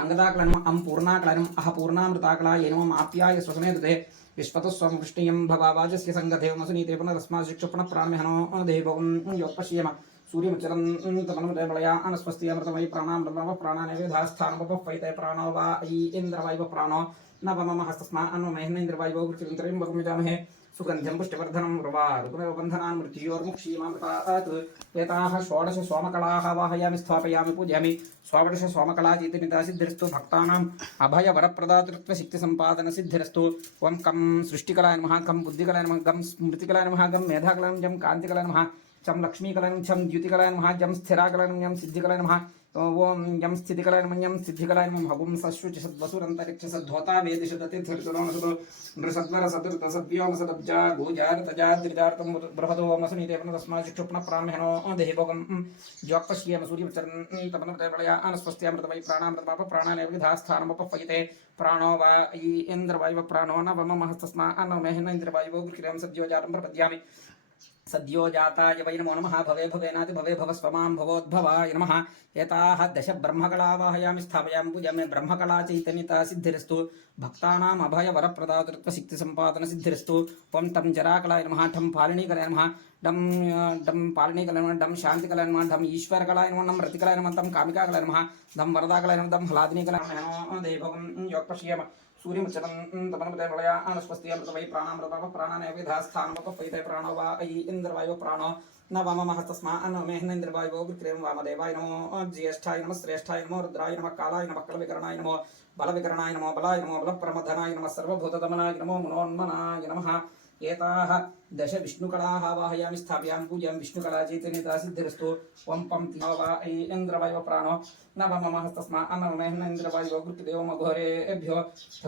అంగదాకలనం అం పూర్ణాకలనం అహ పూర్ణామృతాకలాయ నమో ఆప్యాయ స్వసమేతే విశ్వతు స్వం వృష్ణియం భవాజస్య సంగతే మసునీతే పునరస్మాశిక్ష పునః ప్రాణమిహనో దేవం యోపశ్యేమ సూర్యముచరం తమనుమలయా అనస్వస్తి అమృతమై ప్రాణామృతమ ప్రాణానివేధాస్థానముపైతే ప్రాణో వా అయి ఇంద్రవైవ ప్రాణో నవమమ హస్తస్మా అన్వమేహనేంద్రవాయువో వృత్తింతరిం బహుమిజామహే सुगंध्यम पुष्टिवर्धनं रुवा ऋतुमेव बंधना मृत्योर्मुक्षीमामृतात् षोडश सोमकला वाहयाम, स्थापयामि, पूजयामि। षोडश सोमकला चेतमता सिद्धिस्तु भक्ता अभय चैतन्यता सिद्धिरस्तु संपादन सिद्धिस्तु वं कम सृष्टिकला नम कम बुद्धिकला नम गं स्मृतिकला नम गं मेधाकला जम कांतिकला नम चम लक्ष्मीकला चं द्युतिकला नम जम स्थिराकला जं सिद्धिकला नम तो ओम यम स्थितिकलायम सिद्धिकलायम भगुम सशुचिषद्वसुरन्तरिक्षसद्धोता वेदिषदतिथिर्जुनोमसुतो नृषद्वरसदृतसद्व्योमसदब्जा गोजारतजाद्रिदार्तं बृहदोमसुनीतेपन तस्माशिक्षुप्णप्राह्मणो देहिभोगं ज्योक्पश्येम सूर्यचरन्तमनप्रलया अनस्वस्त्यामृतवै प्राणामृतमाप प्राणानेवलिधास्थानमुपफयिते प्राणो वा ई इन्द्रवायुवप्राणो न वममहस्तस्मा अनमेहन इन्द्रवायुवो गृह्यं सद्योजारं प्रपद्यामि सद्यो जाताय वै नमो नमः। भवे भवेनाति भवे भवस्वमां भवोद्भवाय नमः। एताः दश ब्रह्मकलावाहयामि स्थापयामि पूजामि ब्रह्मकला चैतन्यता सिद्धिरस्तु। भक्तानाम् अभयवरप्रदातृत्वशक्तिसम्पादनसिद्धिरस्तु त्वं तं जराकलाय नमः ठं पालिनीकलाय नमः डं डं पालिनीकलाय नमः डं शान्तिकलाय नमः, ढं ईश्वरकलाय नमः नं रतिकलाय नमः तं कामिकाकलाय नमः धं वरदाकलाय नमः धं हलादिनीकलाय नमो। देवं योगपश्येम। సూర్యముచ్చతంతమనుపతేమలయానుస్వస్తియమృతవై ప్రాణామృతవ ప్రాణానేవిధాస్థానముపైతే ప్రాణో వా అయి ఇంద్రవాయో ప్రాణో న వామహస్తస్మా అన్నమేహ్నేంద్రవాయో విక్రయం వామదేవాయ నమో జ్యేష్ఠాయ నమ శ్రేష్ఠాయ నమో రుద్రాయ నమ కాళాయ నమ కలవికరణాయ నమో బలవికరణాయ నమో బలాయ నమో బలప్రమధనాయ నమ సర్వభూతదమనాయ నమో మనోన్మనాయ నమ एताः दश विष्णुकलाः वाहयामि, स्थापयामि विष्णुकला चैतन्यता, सिद्धिरस्तु। ॐ पं वा, ऐ इन्द्रवायव प्राणो। न वाममः तस्मा अन्नमेहनेन्द्रवायुवो कृत्यदेवो घोरेभ्यो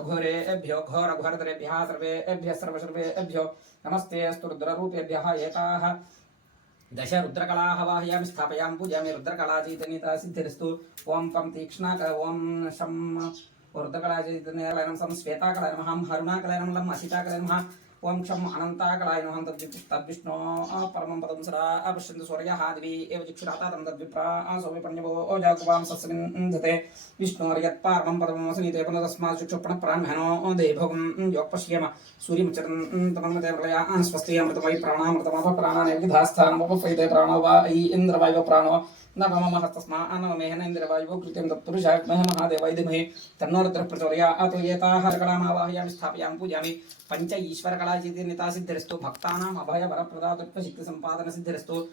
घोरेभ्यो घोरघोरतरेभ्यः सर्वेभ्यः सर्वसर्वेभ्यो नमस्ते अस्तु रुद्ररूपेभ्यः एताः। दश रुद्रकलाः वाहयामि, स्थापयामि, पूजयामि। रुद्रकला चैतन्यता, सिद्धिरस्तु। ॐ पं तीक्ष्णाक ॐ शं। रुद्रकला चैतन्यकलाय नमः सं श्वेताकलाय नमः हं हरुणाकलाय ఓం క్షం అనంతాకళాయ నోహం తద్విప్ తద్విష్ణో పరమం పదం సదా పశ్యంతు సూర్య దివి ఏవ జిక్షురాత తం తద్విప్రా సోమి పణ్యవో ఓ జాగువాం సస్మింధతే విష్ణోర్యత్పార్వం పదమసనీతే పునరస్మాత్ శుక్షుప్ణ ప్రాణ్యనో దేభగం యోక్పశ్యేమ. సూర్యముచరం తమన్మతే ప్రళయ స్వస్తి అమృతమై ప్రాణామృతమభ ప్రాణానేవి ధాస్థానమపైతే ప్రాణో వా ఐ ఇంద్రవాయో ప్రాణో. वा ऐ इन्द्रवायु प्राणो न मम तस्मा अनमेहन इन्द्रवायुः कृत्यं तत्पुरुषाय विद्महे महादेवाय धीमहि तन्नो प्रचोदयात् एताः कलामावाहयामि स्थापयामि, पूजयामि। पञ्च ईश्वरकलाचितिनिता सिद्धिरस्तु भक्तानाम् अभय वरप्रदातृत्वशक्तिसम्पादनसिद्धिरस्तु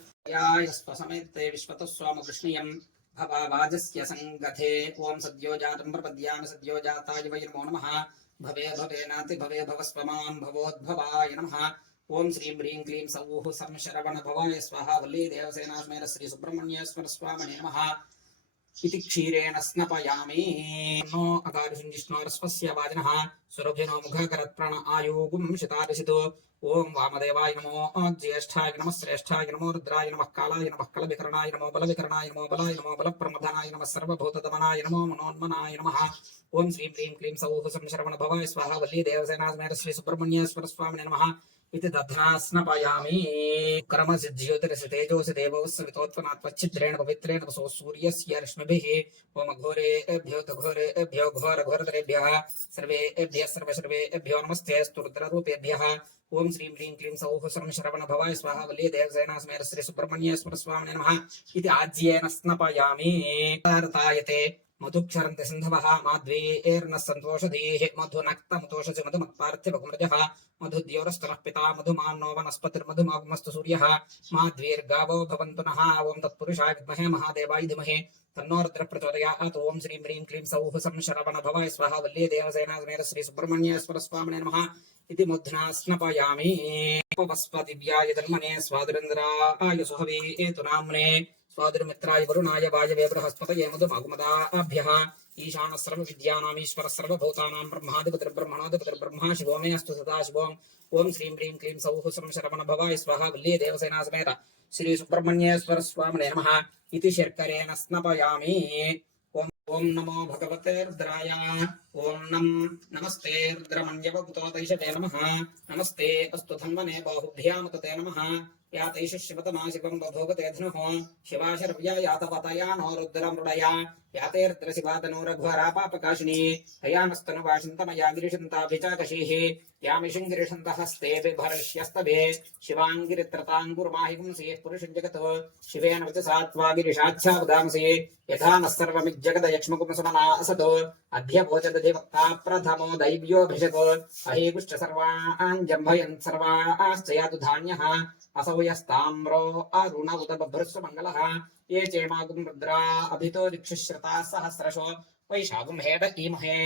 विश्वतः स्वामकृष्णीयम् भवावाजस्य सङ्गथे ॐ सद्यो जातं प्रपद्यामि, सद्यो जाताय वै नमो नमः। भवे भवे भवस्वमां भवोद्भवाय नमः। ओम श्रीं ह्रीं क्लीं सौः सं शरवणभवाय स्वाहा वल्ली देवसेनास्मेर श्रीसुब्रह्मण्येश्वर स्वामिने नमः इति क्षीरेण स्नपयामि। नो सुरभिनो मुखकरत्प्रण आयोगुं ॐ वामदेवाय नमो ज्येष्ठाय नमः श्रेष्ठाय नमो रुद्राय नमः कालाय नमः कलविकरणाय नमो बलविकरणाय नमो बलाय नमो बलप्रमथनाय नमः सर्वभूतदमनाय नमो मनोन्मनाय नमः। ओम श्रीं ह्रीं क्लीं सौः सं शरवणभवाय स्वाहा वल्ली देवसेनास्मेर श्रीसुब्रह्मण्येश्वर स्वामिने नमः। इति दध्नास्नपयामि क्रमसिद्ध्योतिरसि तेजोसि देवोऽस्य वितोत्पनात्वच्छिद्रेण पवित्रेण वसो सूर्यस्य रश्मिभिः। ओम नमस्ते अस्तु रुद्ररूपेभ्यः। ओम श्रीं क्लीं सौः श्रवण भवाय स्वाहा वल्ली देवसेनास्मेर श्री सुब्रह्मण्येश्वर स्वामिने नमः। इति आज्येन स्नपयामि। तायते मधुक्षरन्ति सिन्धवः माध्वेर्नः सन्तोषधीः मधुनक्तमुतोषसि मधुमत्पार्थिवकुमृजः मधुद्योरस्तनः पिता मधुमान्नो वनस्पतिर्मधुमागमस्तु सूर्यः माध्वीर्गावो भवन्तु नः ॐ तत्पुरुषाय विद्महे महादेवाय धीमहि तन्नो रुद्रः प्रचोदयात् ॐ श्रीं ह्रीं क्लीं सौः संशरवण भवाय स्वाहा वल्ली देवसेनासमेर श्री सुब्रह्मण्येश्वर स्वामिने नमः इति मुध्ना स्नपयामि उपवस्पतिव्याय जन्मने स्वादुरेन्द्राय सुहवे स्वादुर्मित्राय वरुणाय वायवे बृहस्पतये मधुमागुमदाभ्यः ईशानः सर्वविद्यानामीश्वरः सर्वभूतानां ब्रह्माधिपतिर्ब्रह्मणाधिपतिर्ब्रह्मा शिवो मे अस्तु सदा शिवोम्। ॐ श्रीं ह्रीं क्लीं सौः संशरवण भवाय स्वाहा वल्ली देवसेना समेत। श्री सुब्रह्मण्येश्वर स्वामिने नमः। इति शर्करेण स्नपयामि। ॐ नमो भगवते रुद्राय। ॐ नं नमस्ते रुद्रमण्यवकुतो तैषते नमः। नमस्ते अस्तु धन्वने बाहुभ्यामुतते नमः। या तैष शिवतमा शिवं बभूवते धनुः शिवाशर्व्या यातवतया नो रुद्रमृडया यातेर्द्रशिवातनो रघुवरापापकाशिनी हयानस्तनु वाशिन्तमया गिरिशन्ताभिचाकशीः। यामिषुङ्गिरिशन्तहस्ते बिभर्ष्यस्तभे शिवाङ्गिरित्रताङ्गुर्माहि पुंसीः पुरुषं जगत्। शिवेन गिरिशाच्छावदांसि यथा नः प्रथमो दैव्योऽभिषक्। अहीपुश्च सर्वान् जम्भयन् सर्वाश्च यातु धान्यः। असौ यस्ताम्रो अरुण उत ये चेमागुं रुद्रा अभितो सहस्रशो। वैशागुं हेड ईमहे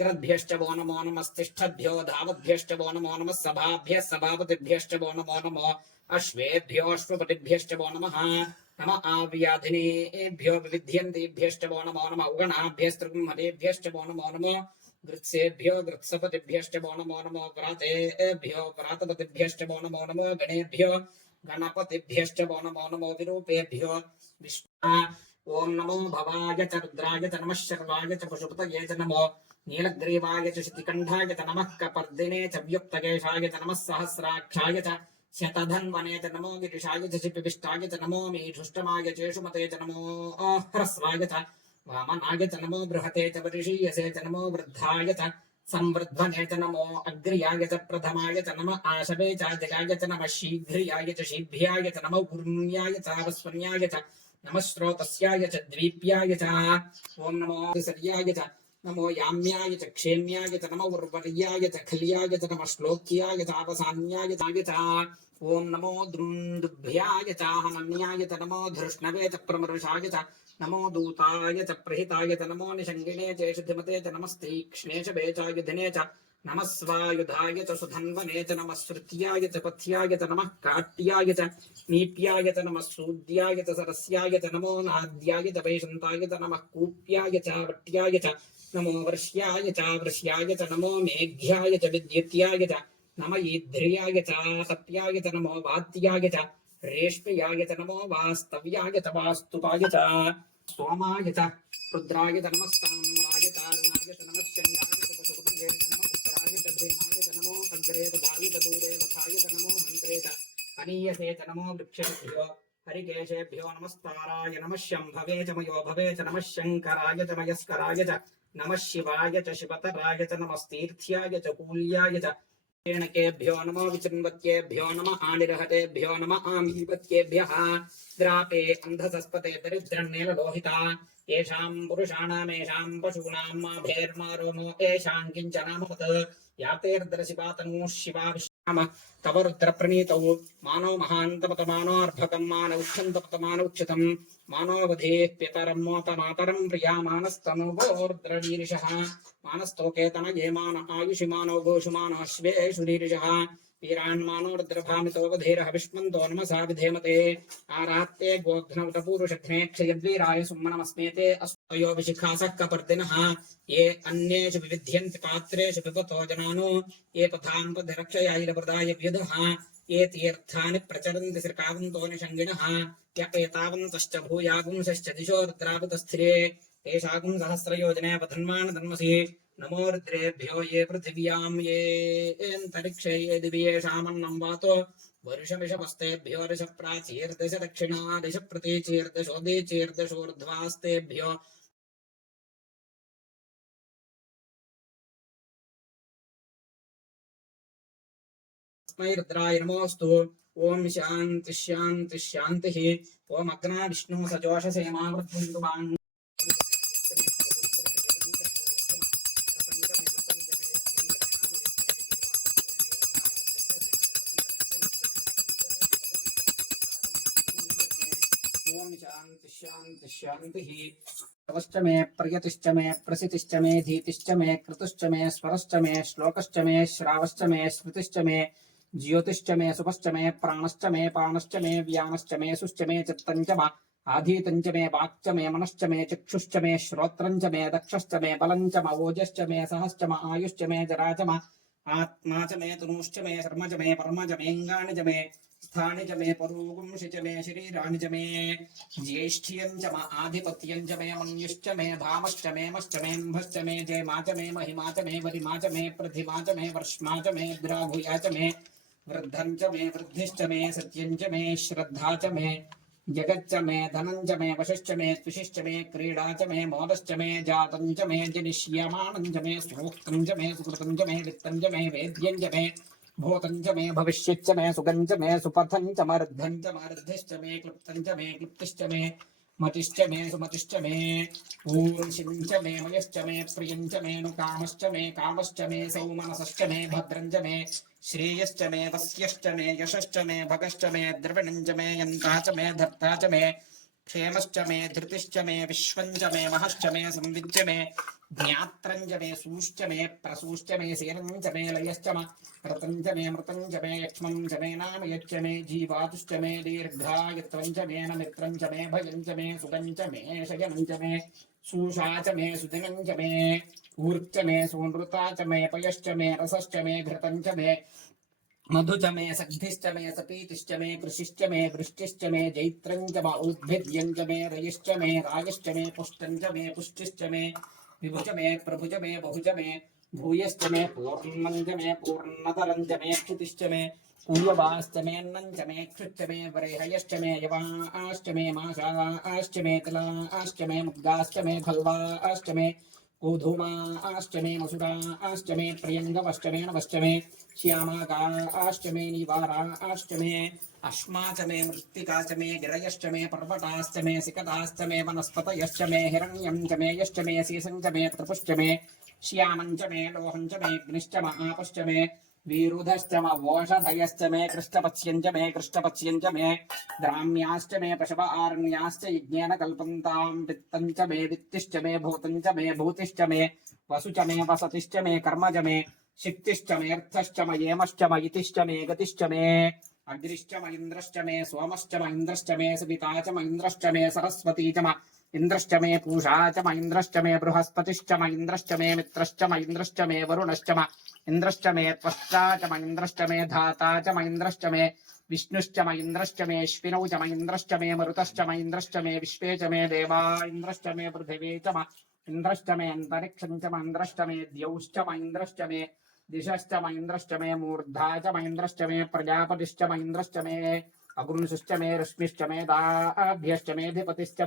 अग्रद्भ्यश्च वो नमो नमस्तिष्ठद्भ्यो धावद्भ्यश्च नमो नमः, सभाभ्यः, सभापतिभ्यश्च वो नमो नमो, अश्वेभ्यो, अश्वपतिभ्यश्च वो नमः, नम आव्याधिनेभ्यो, विविध्यन्तेभ्यश्च नमो नमः उगणाभ्यस्त्रिगुंहतेभ्यश्च नमो नमो गृत्सेभ्यो गृत्सपतिभ्यश्च नमो नमो, व्रातेभ्यो, व्रातपतिभ्यश्च नमो नमो, गणेभ्यो, गणपतिभ्यश्च वो नमो नमो, विरूपेभ्यो, विष्णु ॐ नमो भवाय च रुद्राय च नमः शर्वाय च पशुपतये च नमो नीलग्रीवाय च शितिकण्ठाय च नमः कपर्दिने च व्युक्तकेशाय च नमः सहस्राक्षाय च शतधन्वने च नमो गिरिशाय च शिपिविष्टाय च नमो मीढुष्टमाय चेषुमते च नमो ह्रस्वाय च वामनाय च नमो बृहते च वरिषीयसे च नमो वृद्धाय च संवृद्धने च नमो अग्र्याय च प्रथमाय च नम आशवे च जयाय च नमः शीघ्र्याय च शीभ्याय च नमो ऊर्म्याय च वस्वन्याय च नमः स्रोतस्याय च द्वीप्याय च। ॐ नमो सर्याय च, नमो याम्याय च, क्षेम्याय च, नमो उर्वर्याय च, खल्याय च, नमः श्लोक्याय च, अवसान्याय च ॐ नमो दुन्दुभ्याय च हनन्याय च, नमो धृष्णवे च प्रमरुषाय च, नमो दूताय च, प्रहिताय च, नमो निषङ्गिणे च शुद्धिमते च नमस्तीक्ष्णे वेचायुधिने च नमः सुधन्वने च नमः श्रुत्याय च पथ्याय च नमः काट्याय च नीप्याय च नमः सूद्याय च सरस्याय च नमो नाद्याय च वैशन्ताय च नमः कूप्याय च वट्याय च नमो वर्ष्याय च वृष्याय च नमो मेघ्याय च विद्युत्याय च नम ईध्र्याय च सत्याय च नमो वात्याय च रेष्म्याय च नमो वास्तव्याय च वास्तुपाय च सोमाय च रुद्राय च च नमो अग्रे वधाय च दूरे वधाय च नमो वृक्षेभ्यो हरिकेशेभ्यो नमस्ताराय नमः शम्भवे च मयो भवे च नमः शङ्कराय च मयस्कराय च नमः शिवाय च शिवतराय च नमस्तीर्थ्याय च कूल्याय च केणकेभ्यो नमो विचिन्वत्येभ्यो नम आनिरहतेभ्यो नमः आमीपत्येभ्यः। द्रापे अन्धसस्पते दरिद्रन्नेललोहिता येषां पुरुषाणामेषां पशूनां माभेर्मा रोमो येषां किञ्चनामपत् यातेर्दर्शिपातनुः शिवा विश्राम तव रुद्रप्रणीतौ मानो महान्तपतमानोऽर्भकं मानौक्षन्तपतमानौक्षितं मानोवधेः पितरं मोतमातरं प्रिया मानस्तनुवोर्द्रवीरिषः मानस्तोकेतन ये मान आयुषि मानो गोषु मानोऽश्वेषु रीरिषः वीरान्मानो रुद्रभामितो वधेरः विष्मन्तो नमसा विधेमते आरात्ते सुम्मनमस्मेते कपर्दिनः ये अन्येषु विविध्यन्ति पात्रेषु पिबतो जनानो। ये पथां व्युधः। ये तीर्थानि प्रचरन्ति श्रीकावन्तो निषङ्गिणः। य एतावन्तश्च भूयागुंसश्च दिशो रुद्रावतस्थिरे। तेषागुं सहस्रयोजने नमो रुद्रेभ्यो ये पृथिव्यां ये ये वातो। वर्षमिषमस्तेभ्यो दक्षिणा दश तस्मै रुद्राय नमोऽस्तु ॐ शान्ति शान्ति शान्तिः। ॐ अग्ना विष्णु सजोषसे मावृद्धन्तु माम् ॐ शान्ति शान्ति। तवश्च मे प्रियतिश्च मे प्रसितिश्च मे धीतिश्च मे कृतुश्च मे स्वरश्च मे श्लोकश्च मे श्रावश्च मे स्मृतिश्च मे ज्योतिश्च मे सुपश्च मे प्राणश्च मे मे चित्तञ्च मा आधीतञ्च मे वाक्च मे मनश्च मे चक्षुश्च मे श्रोत्रञ्च मे दक्षश्च मे बलञ्च म ओजश्च मे सहश्च म आयुश्च मे जरा च म आत्मा च मे तनूश्च मे शर्म च मे परम च च मे स्थानि च मे परोगुंसि च मे शरीराणि च मे ज्येष्ठ्यं च म आधिपत्यं च मे मन्युश्च मे भामश्च मे मश्च मेऽम्भश्च मे जयमा च मे महिमा च मे वरिमा च मे प्रतिमा च मे वर्ष्मा च मे द्राभूया च मे वृद्धं च मे वृद्धिश्च मे सत्यं च मे श्रद्धा च मे जगच्च मे धनं च मे वशश्च मे त्विषिश्च मे क्रीडा च मे मोदश्च मे जातं च मे जनिष्यमाणं च मे सूक्तं च मे सुकृतं च मे वित्तं च मे वेद्यं च मे भूतं च मे भविष्यच्च मे सुगं च मे सुपथं च मर्धं च मर्धिश्च मे क्लुप्तं च मे क्लुप्तिश्च मे मतिश्च मे सुमतिश्च मे ऊर्षिं च मे मयश्च मे प्रियं च मे नुकामश्च मे कामश्च मे सौमनसश्च मे भद्रं च मे श्रेयश्च मे वस्यश्च मे, यशश्च मे, भगश्च मे द्रविणं च मे, यन्ता च मे, धर्ता च मे, क्षेमश्च मे, धृतिश्च मे विश्वं च मे, महश्च मे संविद्य मे ज्ञात्रं च मे, सूश्च मे, प्रसूश्च मे सेनं मे, लयश्च म ऋतं मे मृतं च मे यक्ष्मं च मे नाम यच्च मे, जीवातुश्च मे दीर्घायत्वं च मे नमित्रं च मे भयं च मे सुगं च मे शयनं च मे सूषा च मे सुदिनं च मे। ऊर्च मे सूनृता च मे पयश्च मे रसश्च मे घृतं च मे मधु च मे सग्धिश्च मे सपीतिश्च मे कृषिश्च मे वृष्टिश्च मे जैत्रं च उद्भिद्यं च मे रयिश्च मे रायश्च मे पुष्टं च मे पुष्टिश्च मे विभुज मे प्रभुज मे बहुज मे भूयश्च मे पूर्णं च मे पूर्णतरं च मे क्षितिश्च मे पूयवाश्च मेऽन्नं च मे क्षुच्च मे वरेहयश्च मे यवाश्च मे माशाश्च मे तिलाश्च मे मुद्गाश्च मे फल्वाश्च मे गोधूमाश्च मे मसुरा मे प्रियङ्गवश्च मे नवश्च मे निवारा मे अश्माचमे मे अश्मा च मे मृत्तिका च मे गिरयश्च मे पर्वताश्च मे सिकताश्च मे वनस्पतयश्च मे हिरण्यं च मे यश्च मे सीसं च मे त्रिपुश्च मे श्यामं च मे लोहं च मे अग्निश्च म आपश्च मे वीरुधश्च म वोषधयश्च मे कृष्णपत्स्यं मे कृष्णपत्स्यं मे द्राम्याश्च मे पशव आरण्याश्च यज्ञेन कल्पन्तां वित्तं च मे वित्तिश्च मे भूतं च मे भूतिश्च मे वसु च मे वसतिश्च मे कर्म च मे शिक्तिश्च मे अर्थश्च म येमश्च म गतिश्च मे अग्निश्च म इन्द्रश्च मे सोमश्च म इन्द्रश्च मे सविता च म इन्द्रश्च मे सरस्वती च म इन्द्रश्च मे पूषा च म मे बृहस्पतिश्च म मे मित्रश्च म मे वरुणश्च म इन्द्रश्च मे त्वष्टा च म मे धाता च म मे विष्णुश्च म मे अश्विनौ च म मे मरुतश्च म मे विश्वे च मे देवा इन्द्रश्च मे पृथिवी च म इन्द्रश्च मे अन्तरिक्षं च म मे द्यौश्च म मे दिशश्च म मे मूर्धा च म मे प्रजापतिश्च म मे अगुंसुश्च मे रश्मिश्च मे दाभ्यश्च मेऽधिपतिश्च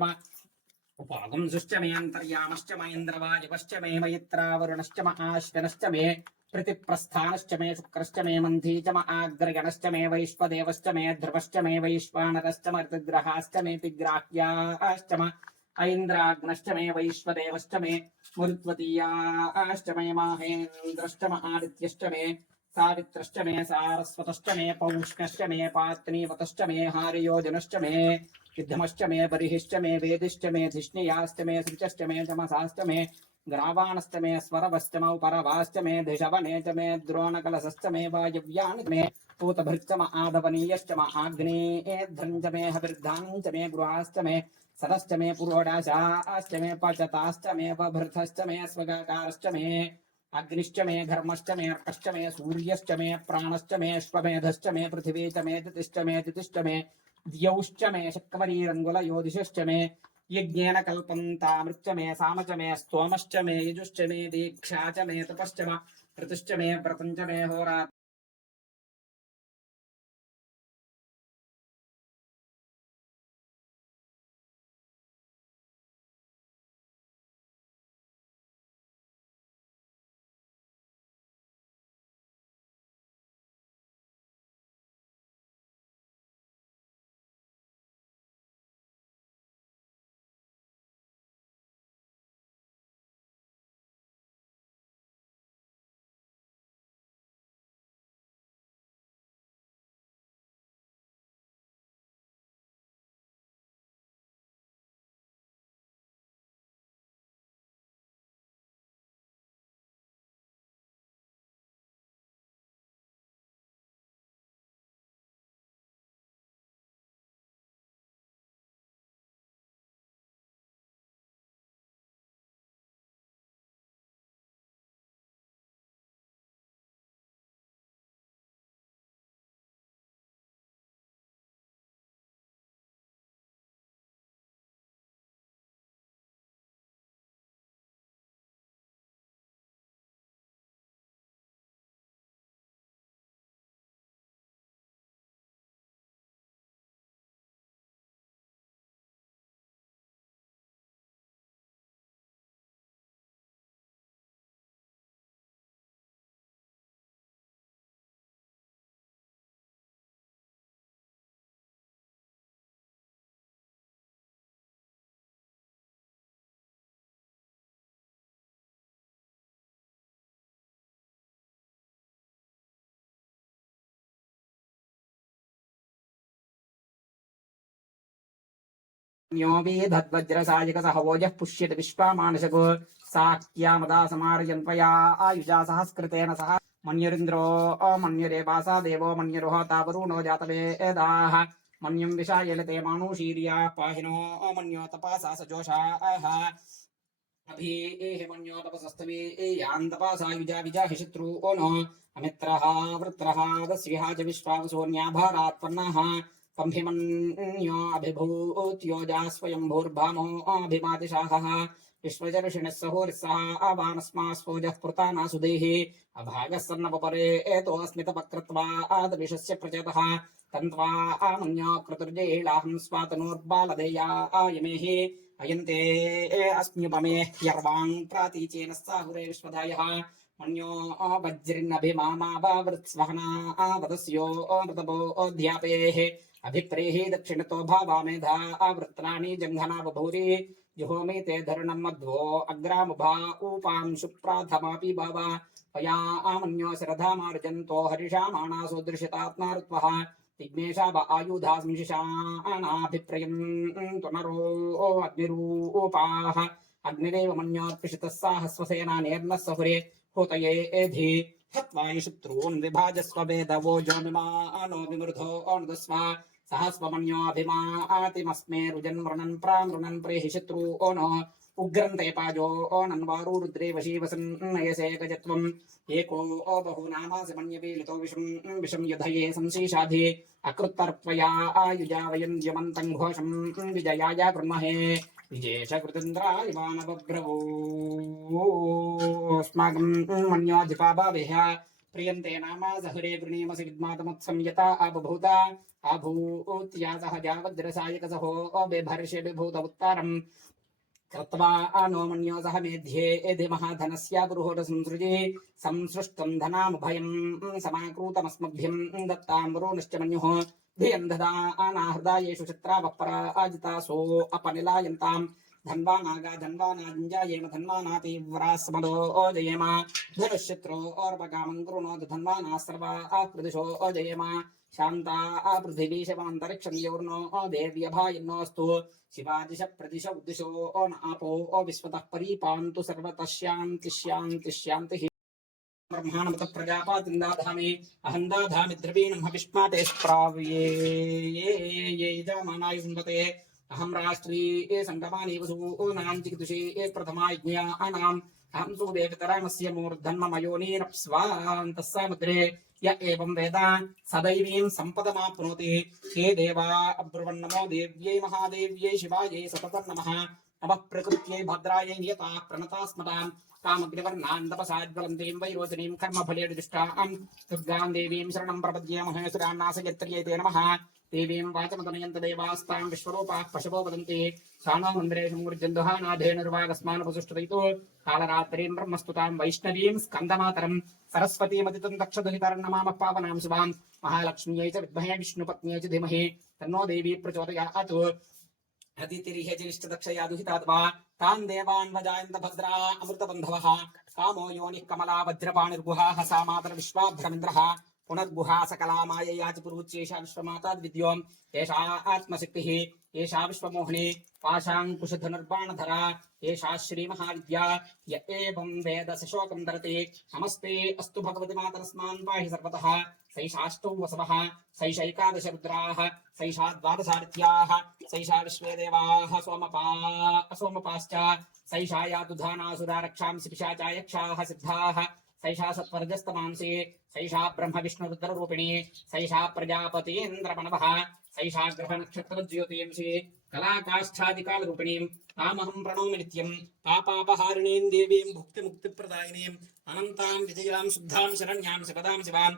उपागुंसुश्च मे अन्तर्यामश्च म इन्द्रवायवश्च मे मैत्रावरुणश्च म आश्विनश्च मे प्रतिप्रस्थानश्च मे शुक्रश्च मे मन्थी च म आग्रगणश्च मे वैश्वदेवश्च मे ध्रुवश्च मे वैश्वानरश्च म ऋतुग्रहाश्च मे पिग्राह्याश्च म ऐन्द्राग्नश्च मे वैश्वदेवश्च सावित्रश्च मे सारस्वतश्च मे पौष्णश्च मे पात्नीवतश्च मे हारियोजनश्च मे युद्धमश्च मे बर्हिश्च मे वेदिश्च मे धिष्णियाश्च मे सृचश्च मे चमसाश्च मे ग्रावाणश्च मे स्वरवश्च परवाश्च मे धिषवने च मे द्रोणकलशश्च मे मे आधवनीयश्च म मे हविर्धानं च मे गृहाश्च मे मे पुरोडाशाश्च मे पचताश्च मे बभृथश्च मे मे अग्निश्च मे घर्मश्च मे अर्कश्च मे सूर्यश्च मे प्राणश्च मे अश्वमेधश्च मे पृथिवी च मे दितिश्च मे तितिश्च मे द्यौश्च मे शक्वरीरङ्गुलयोदिशश्च मे यज्ञेन कल्पन्तामृच्च मे साम च मे स्तोमश्च मे यजुश्च मे दीक्षा च मे तपश्च ऋतुश्च मे व्रतं च मे होरा न्यो वेधद्वज्रसायक सहवोजः पुष्यति विश्वामानशको साक्यामदा समार्यन्त्वया आयुजा सहस्कृतेन सह। मन्युरिन्द्रो मन्युरेवासा देवो मन्युरुह तावरुणो जातवेदाः। मन्यं विशायलते मानुषीर्या पाहिनो मन्यो तपासा सजोषाः। अभीः मन्यो तपसस्तवे यान् तपासा युजा विजाहि शत्रु नो अमित्रः वृत्रः दस्विहा च विश्वावसोऽन्याभारात्पन्नः पम्भिमन्यो अभिभूत्योजा स्वयं भूर्भामो अभिमातिशाहः विश्वजर्षिणः सहोरिस्सः आवानस्मास्फोजः पृतानासुदेः अभागः सन्नपरे एतोऽस्मितपकृत्वा आदविषस्य प्रचतः। तन्त्वा आमन्यो क्रतुर्जेलाहं स्वातनोर्बालदेया आयमेः अयन्ते अस्म्युपमे ह्यर्वाङ् प्रातीचेन साहुरे विश्वदायः मन्यो वज्रिन्नभिमामावृत्स्वहना वदस्यो मृतपोऽध्यापेः अभिप्रेः दक्षिणतो भावामेधा आवृत्राणि जङ्घना बभूरि जुहोमि ते धरणं मध्वो अग्रामुभा, ऊपां शुप्राथमापि बावा त्वया आमन्यो शरधामार्जन्तो हरिषामाणासो दृश्यतात्मारुत्वः विघ्नेशा व आयुधास्मिषाणाभिप्रयम् त्वनरो अग्निरूपाः। अग्निरेव मन्योत्पिषितः साहस्वसेना नेर्नः सहुरे। होतये एधि हत्वायि शत्रून् विभाजस्व वेदवो जोमिमानो विमृधो अनुदस्व सहस्वमन्योऽभिमातिमस्मे रुजन् मृणन् प्रामृणन् प्रेहि शत्रु ओ नो उग्रं ते पाजो ओ नन्वारु रुद्रे वशीवसन् नयसे गजत्वम् एको ओ बहुनामासि मन्यपीलितो विषं विषं युधये संशीषाधि अकृत्तर्त्वया आयुजा वयं द्यमन्तं घोषं विजयाय कृण्महे विजेशकृतीन्द्राय मानवब्रवोऽस्माकं मन्योधिपाभावेह प्रियन्ते नामा सहरे गृणीमसि विद्मातमत्सं यता आबभूत, आभूत्या सह जावद्रसायकसहो बिभर्षे विभूत उत्तारम् कृत्वा नो मन्यो सह मेध्ये यदि महाधनस्य पुरुहोट संसृजे संसृष्टं धनामुभयं समाकृतमस्मभ्यं दत्ताम्बरोनश्च मन्युः। धियं ददा अनाहृदायेषु चित्रावपराजितासो अपनिलायन्ताम्। धन्वा नागा धन्वा नाञ्जायेम धन्वा नातीव्रा समदो, ओजयेम। धनुश्चित्रो ओर्वकामं कृणोद धन्वा ना सर्वा प्रदिशो ओजयेम। शान्ता पृथिवी शवमन्तरिक्षं योर्नो शिवादिश प्रदिश उद्दिशो ओ न आपो ओ विश्वतः परीपान्तु सर्वतः शान्ति शान्ति, शान्तिः। ब्रह्माणमत प्रजापातिन्दाधामि अहं दाधामि द्रवीणं हविष्माते स्प्राव्ये ये ये यजमानाय सुन्वते अहं राष्ट्री नाम वसूनां चिकितुषे प्रथमा यज्ञानाम् अहं सुदेवतरामस्य तस्सा सामुद्रे। य एवं वेद सदैवीं सम्पदमाप्नोति। हे देवा, अब्रुवन्नमो देव्यै महादेव्यै शिवायै सततं नमः నమ ప్రకృత్యై భద్రాయై నియత ప్రణతాస్మతాం కామగ్నివర్ణాన్ తపసాజ్వలంతీం వైరోజనీం కర్మఫలేడు దుష్టాం దుర్గాం దేవీం శరణం ప్రపద్యే మహేశ్వరాన్ నాశయత్రియై తే నమః దేవీం వాచమతనయంత దేవాస్తాం విశ్వరూపాః పశవో వదంతి సానో మందిరేషు ముర్జందుహా నాధేనుర్వాగస్మాన్ ఉపసుష్ఠదయితో కాళరాత్రీం బ్రహ్మస్తుతాం వైష్ణవీం స్కందమాతరం సరస్వతీమతితం దక్షదుహితరం నమామ పావనాం శుభాం మహాలక్ష్మ్యై చ విద్మహే విష్ణుపత్న్యై చ ధీమహి తన్నో దేవీ ప్రచోదయాత్ दुहितात्मा तान् देवान् भद्रा अमृतबन्धवः, कामो योनिः कमला वज्रपाणिर्गुहाः सा मातर्विश्वाभ्रमिन्द्रः पुनर्गुहा सकला एषा आत्मशक्तिः, एषा विश्वमोहिनी, पाशाङ्कुशधनुर्बाणधरा, एषा श्रीमहाविद्या, य एवं वेद स शोकं धरति, नमस्ते, अस्तु भगवति मातरस्मान् पाहि सर्वतः। सैषाष्टौ वसवः सैषैकादश रुद्राः सैषा द्वादशादित्याः सैषा विश्वे देवाः सोमपा, सोमपाश्च सैषा यातुधानासुरा रक्षांसि पिशाचा यक्षाः सिद्धाः सैषा सत्वर्जस्तमांसि सैषा ब्रह्म विष्णुरुद्ररूपिणी सैषा प्रजापतीन्द्रमनवः सैषा ग्रहनक्षत्रज्योतींसि कलाकाष्ठादिकालरूपिणीम् तामहं प्रणौमि नित्यम् पापापहारिणीम् देवीम् भुक्तिमुक्तिप्रदायिनीम् अनन्ताम् विजयाम् शुद्धाम् शरण्याम् शिवदाम् शिवाम्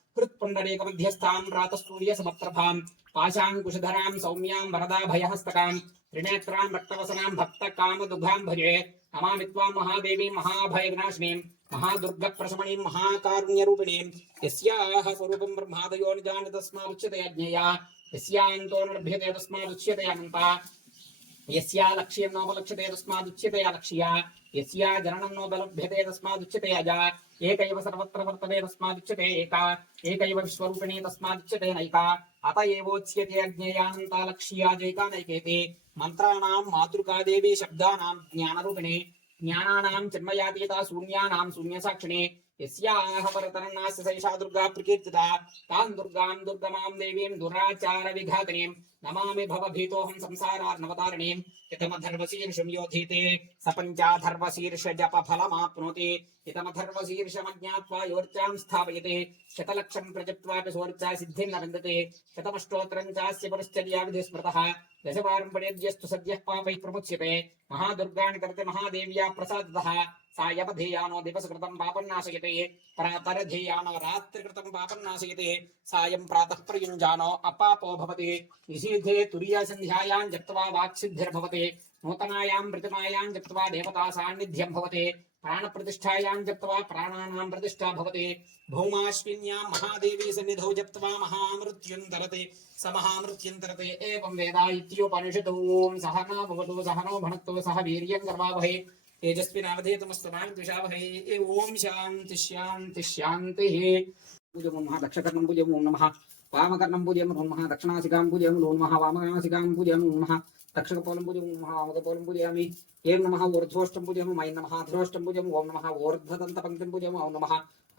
हृत्पुण्डरीकमध्यस्थाम् प्रातःसूर्यसमप्रभाम् पाशाङ्कुशधराम्, सौम्याम्, वरदाभयहस्तकाम्, त्रिनेत्राम्, रक्तवसनाम् भक्तकामदुघाम् भजे नमामि महादेवीम्, महाभयविनाशिनीम् महादुर्ग प्रशमणीं महाकारुण्यरूपिणीं यस्याः स्वरूपं ब्रह्मादयो न जाने तस्मादुच्यते तस्मादुच्यते यस्या लक्ष्यं नोपलक्ष्यते तस्मादुच्यते अलक्ष्या, यस्या जननं नोपलभ्यते तस्मादुच्यते अजा एक सर्वत्र वर्तते तस्मादुच्यते एका एक विश्वरूपिणी तस्मादुच्यते नैका, अत एवोच्यते अज्ञेयानन्ता लक्ष्या जैका नैकेते, मन्त्राणां मातृकादेवी शब्दानां ज्ञानानां शून्यानां यस्याः परतरन्नास्य सैषा दुर्गा प्रकीर्तिता दुर्गां दुर्गमां देवीं दुराचारविघातिनीं नमामि भवभीतोऽहं संसारार्णवतारिणीं इतमधर्वशीर्षं योधीते स पञ्चाधर्वशीर्ष जपफलमाप्नोति इतमधर्वशीर्षमज्ञात्वा योर्चां स्थापयते, शतलक्षं प्रजप्त्वापि सोर्चा सिद्धिं न विन्दते शतमष्टोत्तरं चास्य परिश्चर्याविधि स्मृतः। दशवारं पडेद्यस्तु सद्यः पापैः प्रमुच्यते। महादुर्गाणि करते महादेव्या प्रसादतः। सायमधेयानो दिवसकृतं पापन्नाशयते प्रातरधेयानो रात्रिकृतं पापन्नाशयते सायं प्रातः प्रयुञ्जानो अपापो भवति। निषीधे तुरीयसन्ध्यायां जप्त्वा वाक्सिद्धिर्भवति, नूतनायां प्रतिमायां जप्त्वा देवता सान्निध्यं भवति, प्राणप्रतिष्ठायां जप्त्वा प्राणानां प्रतिष्ठा भवति, भौमाश्विन्यां महादेवी सन्निधौ जप्त्वा महामृत्युं तरते, स महामृत्युं तरते, एवं वेदा इत्योपनिषदो, सह न भवतु, सह नो भणक्तु, सह वीर्यं गर्वावहै तेजस्विनावधेतमस्तु मा द्विषावहै ओम शान्ति शान्ति, शान्तिः। पूजं नमः दक्षकर्णं पूजं వామకర్ణం పూజయం నోన్మ దక్షిణాసికాం పూజయం నోన్మ వామకాసికాం పూజయం నోన్మ దక్షిణ పూలం పూజం నమ అమద పూలం పూజయామి ఏం నమ ఊర్ధ్వోష్టం పూజయం మై నమ అధరోష్టం పూజం ఓం నమ ఊర్ధ్వదంత పంక్తిం పూజయం ఓం నమ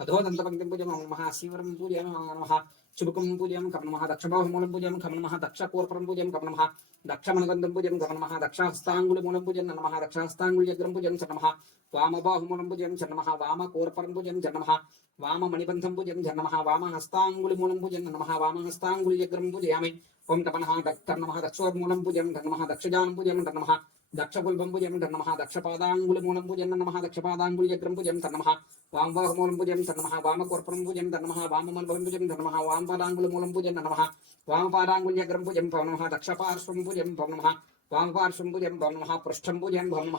అధోదంతపంక్తిం మహాశీవరం పూజయామి నమ శుభకం పూజయం కపనమ దక్షబాహుమూలం పూజయం కమనమ దక్షకూర్పరం పూజయం కమనమ దక్షమణగంధం పూజయం కమనమ దక్షహస్తాంగుళమూలం పూజయం నమ దక్షహస్తాంగుళగ్రం పూజయం చ నమ వామబాహుమూలం పూజయం చ నమ వామకూర్పరం పూజయం చ నమ వామమణిబంధం పూజయం చ నమ పూజయం నమ వామహస్తాంగుళగ్రం పూజయామి ఓం తపనః తన్నమ దక్షోర్మూలం భుజం తన్నమ దక్షజానం భుజం తన్నమ దక్షకుల్పం భుజం తన్నమ దక్షపాదాంగులి మూలం భుజం నమ దక్షపాదాంగులి చక్రం భుజం తన్నమ వామబాహమూలం భుజం తన్నమ వామకూర్పణం భుజం తన్నమ వామమల్బం భుజం తన్నమ వామపాదాంగులి మూలం భుజం తన్నమ వామపాదాంగులి చక్రం భుజం పవనమ దక్షపార్శ్వం భుజం పవనమ వామపార్శ్వం భుజం పవనమ పృష్ఠం భుజం పవనమ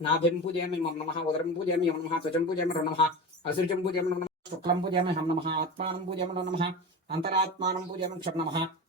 నాభిం పూజయామి మం నమ ఉదరం పూజయామి మం నమ త్వచం పూజయామి నమ అసృజం పూజయామి నమ శుక్లం పూజయామి హం నమ ఆత్మానం పూజయామి నమ అంతరాత్మానం పూజయామి క్షం నమ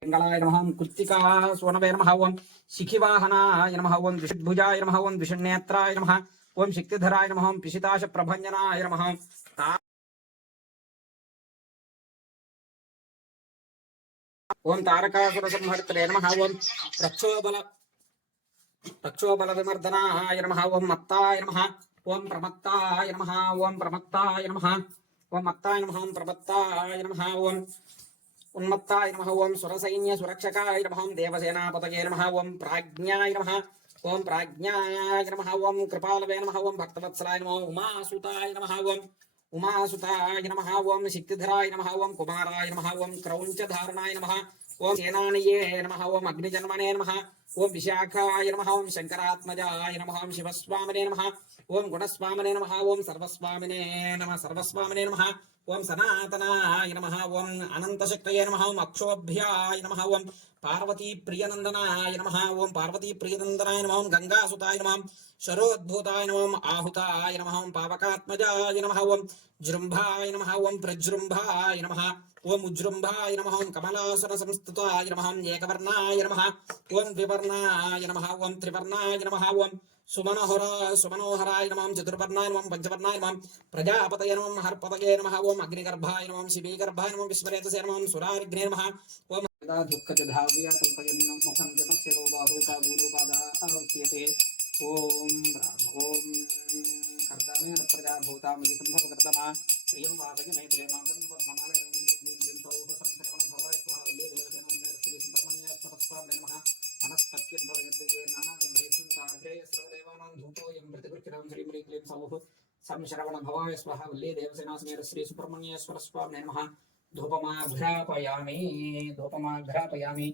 సర్వాణ్యంగాని పూజయామి అథ అష్టోత్తరణాం పూజాం కుర్యాత్ పింగళాయ నమః కృత్తికా సోనవే నమః ఓం శిఖివాహనాయ నమః ఓం ద్విషద్భుజాయ నమః ఓం ద్విషణ్నేత్రాయ నమః ఓం శక్తిధరాయ నమః ఓం పిశితాశ ప్రభంజనాయ నమః తా- ఓం తారకాసుర సంహర్తరే నమః ఓం రక్షోబల రక్షోబల విమర్దనాయ నమః ఓం మత్తాయ నమః ఓం ప్రమత్తాయ నమః ఉన్మత్తాయ నమ ఓం సురసైన్య సురక్షకాయ నమ ఓం దేవసేనాపతయే నమ ఓం ప్రాజ్ఞాయ నమ ఓం ప్రాజ్ఞాయ నమ ఓం కృపాలవే నమ ఓం భక్తవత్సలాయ నమః ఉమాసుతాయ నమ ఓం ఉమాసుతాయ నమ ఓం శక్తిధరాయ నమ ఓం కుమారాయ నమ ఓం క్రౌంచధారణాయ నమ ఓం సేనానయే నమ ఓం అగ్నిజన్మనే నమ ఓం విశాఖాయ నమ ఓం శంకరాత్మజాయ నమ ఓం శివస్వామినే నమ ఓం గుణస్వామినే నమ ఓం సర్వస్వామినే నమ సర్వస్వామినే నమ ఓం సనాతనాయ నమ ఓం అనంతశక్తయే నమ ఓం అక్షోభ్యాయ నమ ఓం పార్వతీ ప్రియనందనాయ నమ ఓం పార్వతీ ప్రియనందనాయ నమ ఓం గంగాసుతాయ నమ శరోద్భూతాయ నమ ఓం ఆహుతాయ నమ ఓం పావకాత్మజాయ నమ ఓం జృంభాయ నమ ఓం ప్రజృంభాయ నమ ఓం ఉజృంభాయ నమ ఓం కమలాసుర సంస్థితాయ నమ ఓం ఏకవర్ణాయ నమ ఓం వివర్ త్రివర్ణాయ నమ ఓం త్రివర్ణాయ నమ ఓం సుమనోహర సుమనోహరాయ నమం చతుర్వర్ణాయ నమం పంచవర్ణాయ నమం ప్రజాపతయ నమం హర్పతయే నమ ఓం అగ్నిగర్భాయ నమం శివీగర్భాయ నమం విశ్వరేతసే నమం సురారిగ్నే నమః ఓం దుఃఖజధావ్య కల్పయన్నం ముఖం జపస్య బాహూతా భూరూపాదా ఆహ్యతే ఓం బ్రాహ్మ ఓం కర్తమే ప్రజాభూతామగి సంభవకర్తమా ప్రియం వాసయ మే ప్రేమాంతం పద్మమాల సంశ్రవణ భవాయ స్వహ వల్లే దేవసేనా సమేత శ్రీ సుబ్రహ్మణ్యేశ్వర స్వామి నమ ధూపమాఘ్రాపయామి ధూపమాఘ్రాపయామి.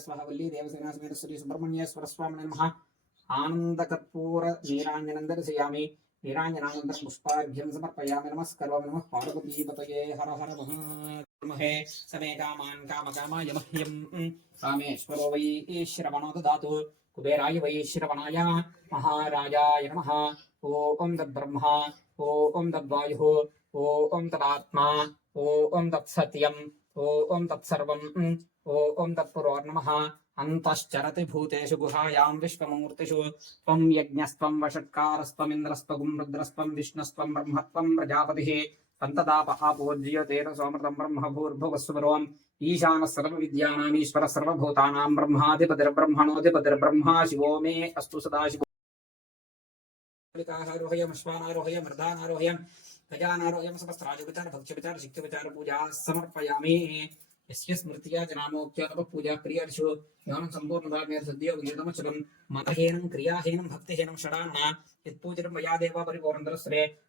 స్వహ వల్లీ దేవసేనా సమేత శ్రీ సుబ్రహ్మణ్యేశ్వర స్వామి నమ. ఆనందకర్పూర నీరాంజనం దర్శయామి నీరాంజనానంతరం పుష్పాభ్యం సమర్పయామి. నమస్కరోమి నమః. పార్వతీపతయే హర హర మహే సమే కామాన్ కామకామాయ మహ్యం. రామేశ్వరో వై శ్రవణో దాతు. కుబేరాయ వై శ్రవణాయ మహారాజాయ నమః. ఓం తద్బ్రహ్మ. ఓం తద్వాయు. ఓం తదాత్మా. ఓం తత్సత్యం. ఓం తత్సర్వం. ओम तत्पुरो अंतरति अन्तश्चरति भूतेषु गुहायां विश्वमूर्तिषु। त्वं यज्ञस्त्वं वषट्कारस्त्वमिन्द्रस्त्वगुं रुद्रस्त्वं विष्णुस्त्वं ब्रह्मत्वं प्रजापतिः। तन्तदाप आपोज्यतेन सोमृतं ब्रह्म भूर्भुवस्वरोम् ईशानः सर्वविद्यानामीश्वरः सर्वभूतानां ब्रह्माधिपतिर्ब्रह्मणोऽधिपतिर्ब्रह्मा शिवो मे अस्तु सदाशिवो विकासारोहयमश्वानारोहयम् मृदानारोहयम् गजानारोहयम् समस्त्राजोपचार भक्ष्यविचार शिक्षविचार पूजा यस्य स्मृत्या जनामोक्त्यातप पूजा प्रियर्षु एवं सम्पूर्णदामेर्सद्योगयुतम चलं मतहेनं क्रियाहीनं भक्तिहीनं षडानुणा यत्पूजितं मया देवा परिपूर्णतरस्रे।